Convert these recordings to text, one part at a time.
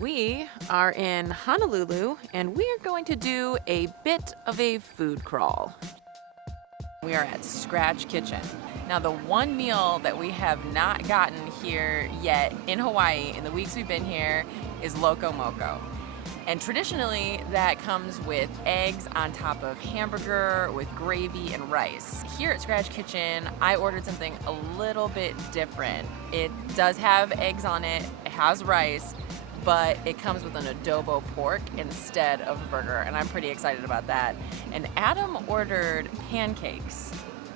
We are in Honolulu and we are going to do a bit of a food crawl. We are at Scratch Kitchen. Now, the one meal that we have not gotten here yet in Hawaii in the weeks we've been here is loco moco. And traditionally, that comes with eggs on top of hamburger with gravy and rice. Here at Scratch Kitchen, I ordered something a little bit different. It does have eggs on it, it has rice, but it comes with an adobo pork instead of a burger, and I'm pretty excited about that. And Adam ordered pancakes.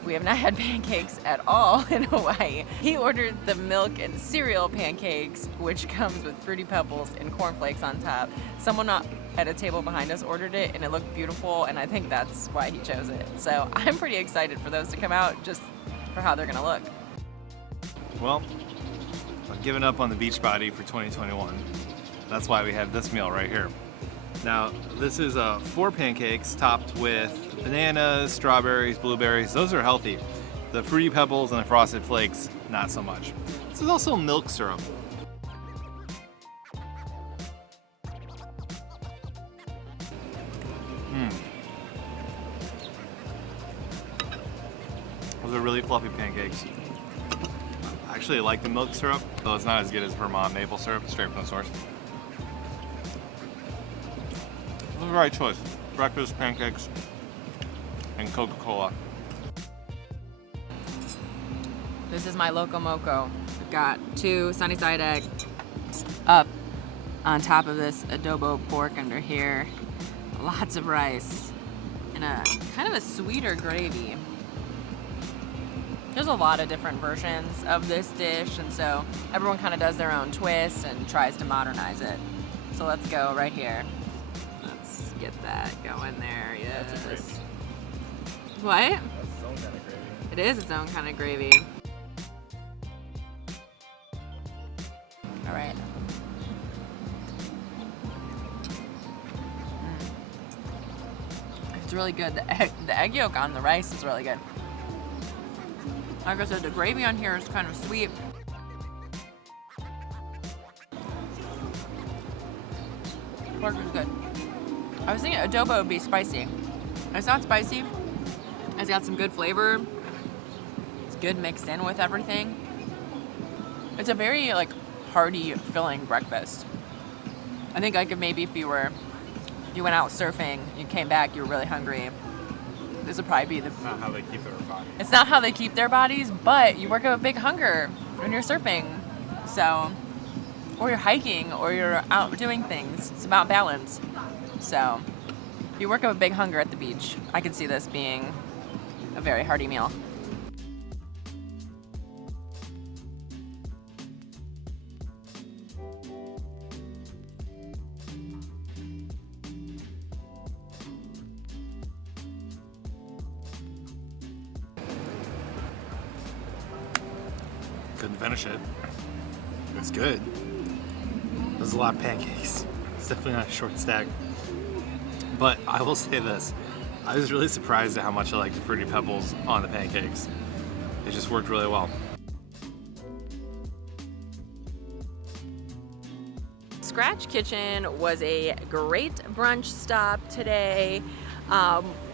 We have not had pancakes at all in Hawaii. He ordered the milk and cereal pancakes, which comes with Fruity Pebbles and cornflakes on top. Someone at a table behind us ordered it, and it looked beautiful, and I think that's why he chose it. So I'm pretty excited for those to come out, just for how they're gonna look. Well, I've given up on the beach body for 2021. That's why we have this meal right here. Now, this is 4 pancakes topped with bananas, strawberries, blueberries. Those are healthy. The Fruity Pebbles and the Frosted Flakes, not so much. This is also milk syrup. Those are really fluffy pancakes. I actually like the milk syrup, though it's not as good as Vermont maple syrup, straight from the source. This is the right choice. Breakfast, pancakes, and Coca-Cola. This is my loco moco. I've got 2 sunny side eggs up on top of this adobo pork under here. Lots of rice and a kind of a sweeter gravy. There's a lot of different versions of this dish, and so everyone kind of does their own twist and tries to modernize it. So let's go right here. Let's get that going there. Yes. What? That's its own kind of gravy. It is its own kind of gravy. All right. It's really good. The egg yolk on the rice is really good. Like I said, the gravy on here is kind of sweet. Pork is good. I was thinking adobo would be spicy. It's not spicy. It's got some good flavor. It's good mixed in with everything. It's a very hearty, filling breakfast. I think if maybe if you went out surfing, you came back, you were really hungry. This would probably be It's not how they keep their bodies. It's not how they keep their bodies, but you work up a big hunger when you're surfing. So, or you're hiking, or you're out doing things. It's about balance. So, you work up a big hunger at the beach. I could see this being a very hearty meal. Couldn't finish it. It's good. There's a lot of pancakes. It's definitely not a short stack. But I will say this. I was really surprised at how much I like the Fruity Pebbles on the pancakes. It just worked really well. Scratch Kitchen was a great brunch stop today.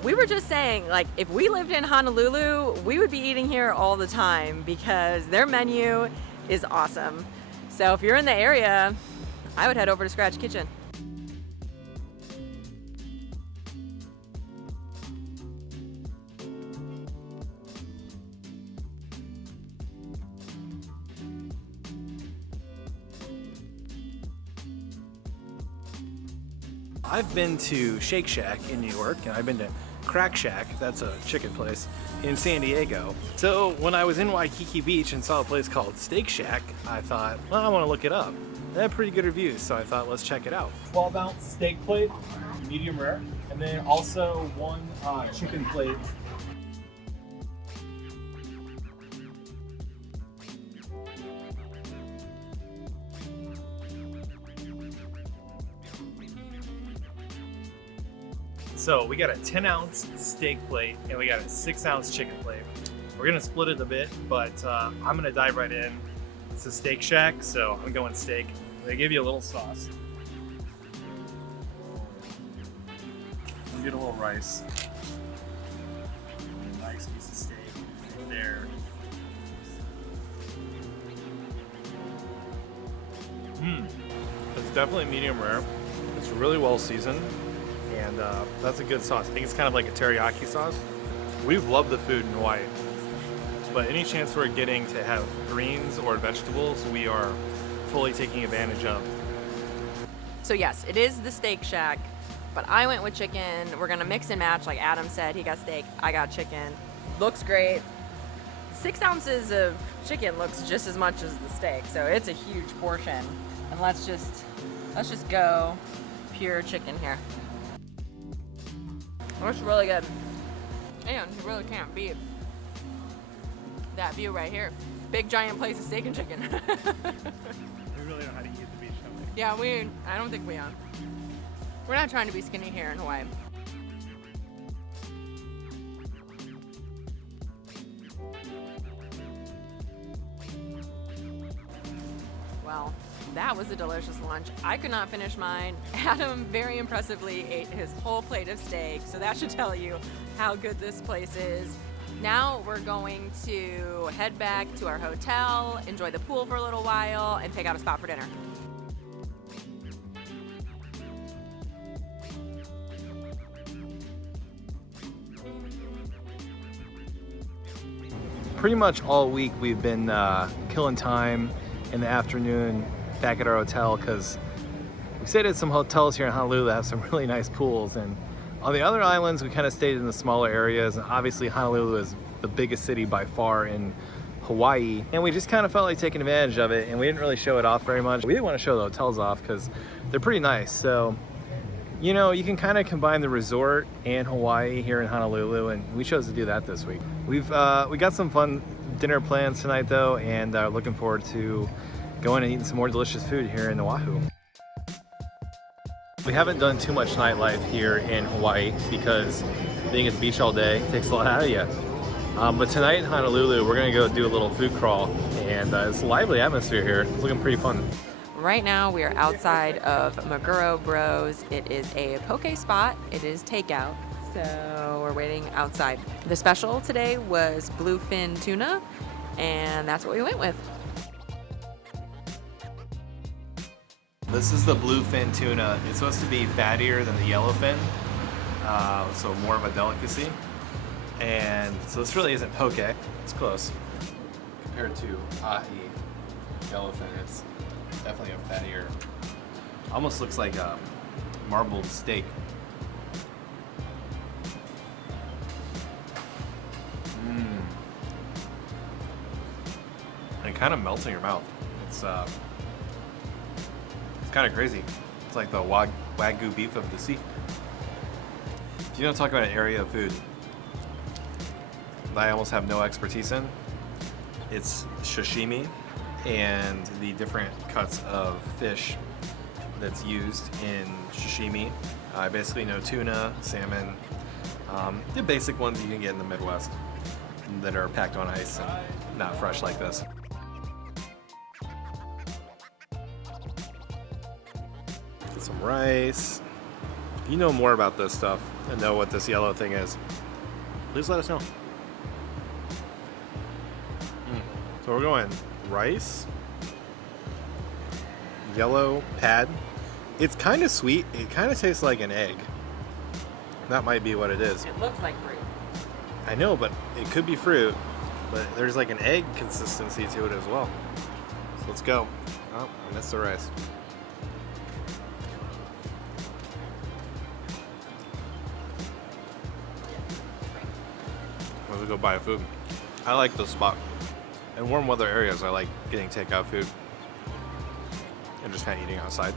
We were just saying, if we lived in Honolulu, we would be eating here all the time because their menu is awesome. So if you're in the area, I would head over to Scratch Kitchen. I've been to Shake Shack in New York, and I've been to Crack Shack, that's a chicken place, in San Diego. So when I was in Waikiki Beach and saw a place called Steak Shack, I thought, well, I want to look it up. They had pretty good reviews, so I thought, let's check it out. 12-ounce steak plate, medium rare, and then also 1 chicken plate. So we got a 10-ounce steak plate and we got a 6-ounce chicken plate. We're gonna split it a bit, but I'm gonna dive right in. It's a Steak Shack, so I'm going steak. They give you a little sauce. get a little rice. A nice piece of steak right there. It's definitely medium rare. It's really well seasoned, and that's a good sauce. I think it's kind of like a teriyaki sauce. We've loved the food in Hawaii, but any chance we're getting to have greens or vegetables, we are fully taking advantage of. So yes, it is the Steak Shack, but I went with chicken. We're gonna mix and match, like Adam said. He got steak, I got chicken. Looks great. 6 ounces of chicken looks just as much as the steak, so it's a huge portion. And let's just go pure chicken here. Looks really good. And you really can't beat that view right here. Big giant place of steak and chicken. We really know how to eat at the beach, don't we? Yeah, I don't think we are. We're not trying to be skinny here in Hawaii. Well, that was a delicious lunch. I could not finish mine. Adam very impressively ate his whole plate of steak, so that should tell you how good this place is. Now we're going to head back to our hotel, enjoy the pool for a little while, and pick out a spot for dinner. Pretty much all week we've been killing time in the afternoon back at our hotel, because we stayed at some hotels here in Honolulu that have some really nice pools, and on the other islands we kind of stayed in the smaller areas, and obviously Honolulu is the biggest city by far in Hawaii, and we just kind of felt like taking advantage of it, and we didn't really show it off very much. We didn't want to show the hotels off because they're pretty nice, so you know, you can kind of combine the resort and Hawaii here in Honolulu, and we chose to do that this week. We got some fun dinner plans tonight though, and looking forward to going and eating some more delicious food here in Oahu. We haven't done too much nightlife here in Hawaii because being at the beach all day takes a lot out of you. But tonight in Honolulu, we're gonna go do a little food crawl, and it's a lively atmosphere here. It's looking pretty fun. Right now we are outside of Maguro Bros. It is a poke spot. It is takeout, so we're waiting outside. The special today was bluefin tuna, and that's what we went with. This is the bluefin tuna. It's supposed to be fattier than the yellowfin, so more of a delicacy. And so this really isn't poke. It's close compared to ahi, yellowfin. It's definitely a fattier. Almost looks like a marbled steak. And it kind of melts in your mouth. It's kind of crazy. It's like the Wagyu beef of the sea. If you want to talk about an area of food that I almost have no expertise in, it's sashimi and the different cuts of fish that's used in sashimi. I basically know tuna, salmon, the basic ones you can get in the Midwest that are packed on ice and not fresh like this. Get some rice. If you know more about this stuff and know what this yellow thing is, please let us know. So we're going rice, yellow pad. It's kind of sweet. It kind of tastes like an egg. That might be what it is. It looks like fruit. I know, but it could be fruit. But there's like an egg consistency to it as well. So let's go. Oh, I missed the rice. Let's go buy food. I like this spot. In warm weather areas, I like getting takeout food and just kind of eating outside.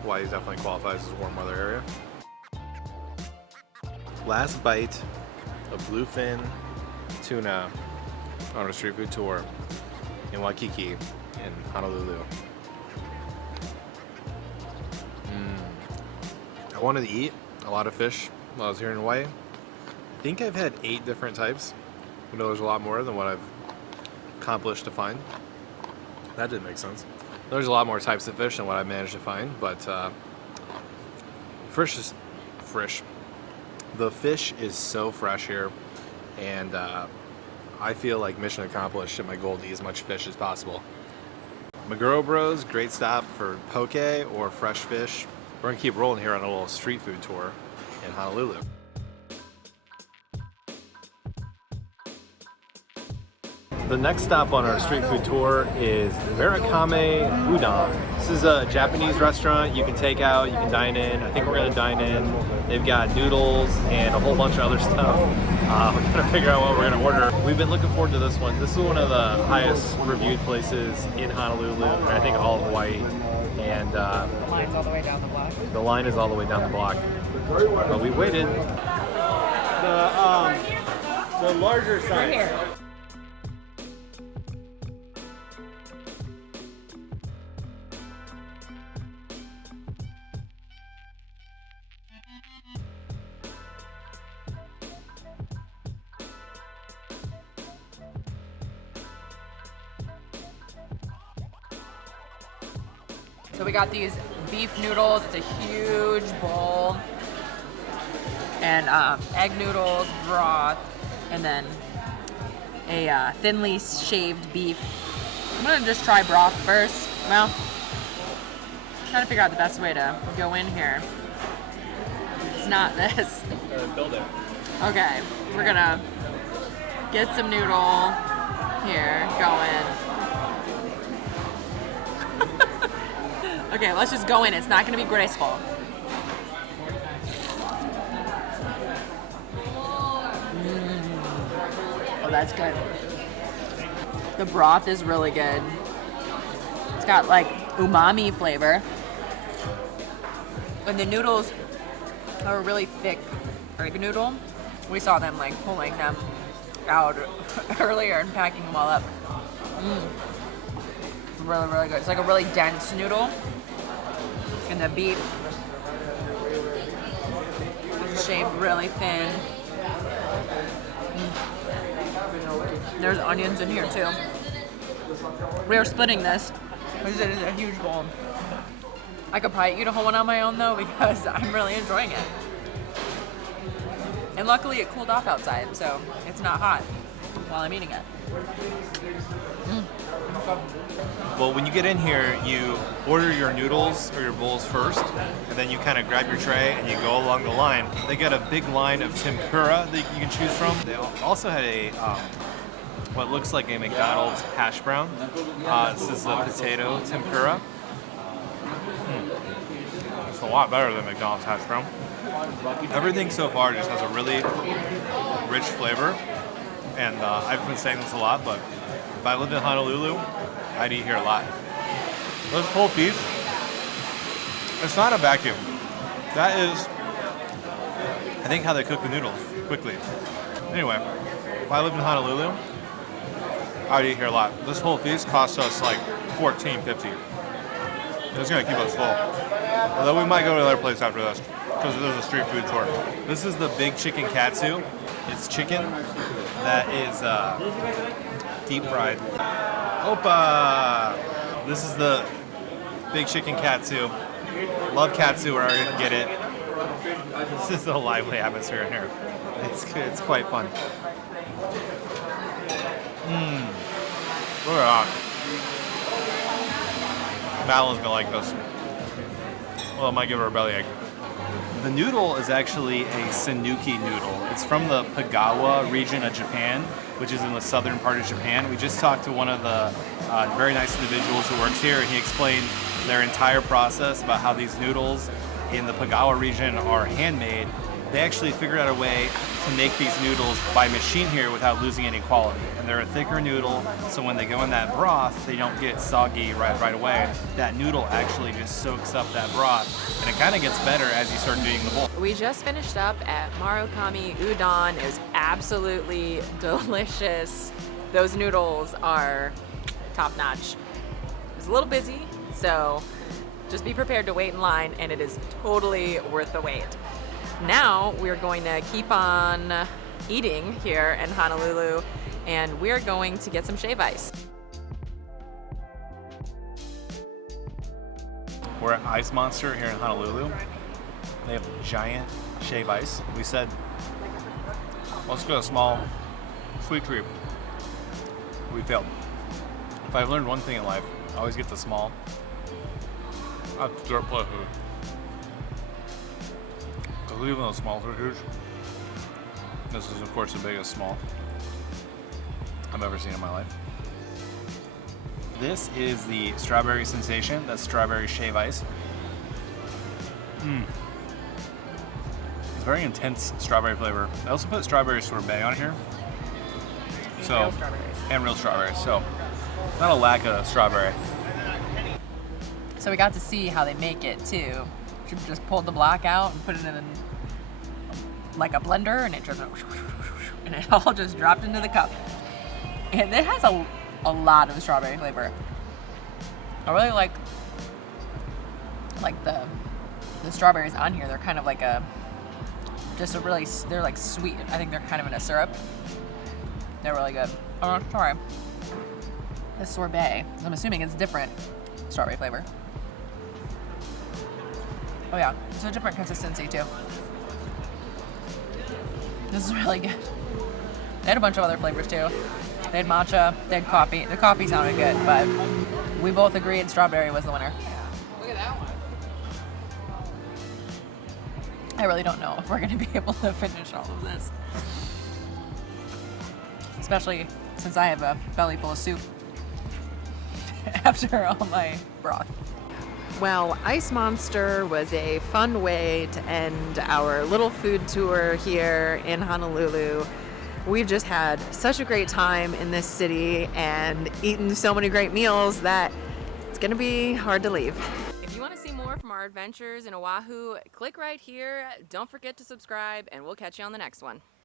Hawaii definitely qualifies as a warm weather area. Last bite of bluefin tuna on a street food tour in Waikiki in Honolulu. I wanted to eat a lot of fish while I was here in Hawaii. I think I've had 8 different types. I know there's a lot more than what I've accomplished to find. That didn't make sense. There's a lot more types of fish than what I managed to find, but fish fresh. The fish is so fresh here, and I feel like mission accomplished in my goal to eat as much fish as possible. Maguro Bros, great stop for poke or fresh fish. We're gonna keep rolling here on a little street food tour in Honolulu. The next stop on our street food tour is Marukame Udon. This is a Japanese restaurant you can take out, you can dine in. I think we're gonna dine in. They've got noodles and a whole bunch of other stuff. We're gonna figure out what we're gonna order. We've been looking forward to this one. This is one of the highest reviewed places in Honolulu, and I think all of Hawaii. And The line's all the way down the block. the line is all the way down the block. But we waited. The larger size. Right here. So we got these beef noodles. It's a huge bowl. And egg noodles, broth, and then a thinly shaved beef. I'm gonna just try broth first. Well, trying to figure out the best way to go in here. It's not this. Build it. Okay, we're gonna get some noodle here going. Okay, let's just go in. It's not gonna be graceful. Oh, that's good. The broth is really good. It's got like umami flavor. And the noodles are a really thick egg noodle. We saw them like pulling them out earlier and packing them all up. Really, really good. It's like a really dense noodle. And the beef is shaved really thin. There's onions in here too. We are splitting this because it is a huge bowl. I could probably eat a whole one on my own though because I'm really enjoying it. And luckily it cooled off outside, so it's not hot while I'm eating it. Well, when you get in here, you order your noodles or your bowls first, and then you kind of grab your tray and you go along the line. They got a big line of tempura that you can choose from. They also had a what looks like a McDonald's hash brown. This is the potato tempura. It's a lot better than McDonald's hash brown. Everything so far just has a really rich flavor, and I've been saying this a lot, but if I lived in Honolulu, I'd eat here a lot. This whole piece, it's not a vacuum. That is, I think, how they cook the noodles quickly. Anyway, if I lived in Honolulu, I'd eat here a lot. This whole piece costs us like $14.50. It's gonna keep us full. Although we might go to another place after this, because there's a street food tour. This is the big chicken katsu. It's chicken that is deep fried. Opa! This is the big chicken katsu. Love katsu wherever you can get it. This is a lively atmosphere in here. It's quite fun. Look at that. Madalyn's gonna like this. Well, I might give her a bellyache. The noodle is actually a sanuki noodle. It's from the Pagawa region of Japan, which is in the southern part of Japan. We just talked to one of the very nice individuals who works here, and he explained their entire process about how these noodles in the Pagawa region are handmade. They actually figured out a way to make these noodles by machine here without losing any quality. And they're a thicker noodle, so when they go in that broth, they don't get soggy right away. That noodle actually just soaks up that broth, and it kind of gets better as you start doing the bowl. We just finished up at Marukame Udon. It was absolutely delicious. Those noodles are top notch. It was a little busy, so just be prepared to wait in line, and it is totally worth the wait. Now we're going to keep on eating here in Honolulu, and we're going to get some shave ice. We're at Ice Monster here in Honolulu. They have giant shave ice. We said, let's get a small sweet treat. We failed. If I've learned one thing in life, I always get the small. That's dirt play food. Because even though smalls are huge, this is of course the biggest small I've ever seen in my life. This is the strawberry sensation. That's strawberry shave ice. It's very intense strawberry flavor. I also put strawberry sorbet on here. So, and real strawberries. So, not a lack of strawberry. So we got to see how they make it too. She just pulled the block out and put it in like a blender, and it just and it all just dropped into the cup. And it has a lot of strawberry flavor. I really like the strawberries on here. They're kind of like they're like sweet. I think they're kind of in a syrup. They're really good. Oh, sorry. The sorbet, I'm assuming it's different strawberry flavor. Oh yeah, it's a different consistency too. This is really good. They had a bunch of other flavors too. They had matcha, they had coffee. The coffee sounded good, but we both agreed strawberry was the winner. Look at that one. I really don't know if we're gonna be able to finish all of this. Especially since I have a belly full of soup after all my broth. Well, Ice Monster was a fun way to end our little food tour here in Honolulu. We've just had such a great time in this city and eaten so many great meals that it's gonna be hard to leave. If you want to see more from our adventures in Oahu, click right here. Don't forget to subscribe, and we'll catch you on the next one.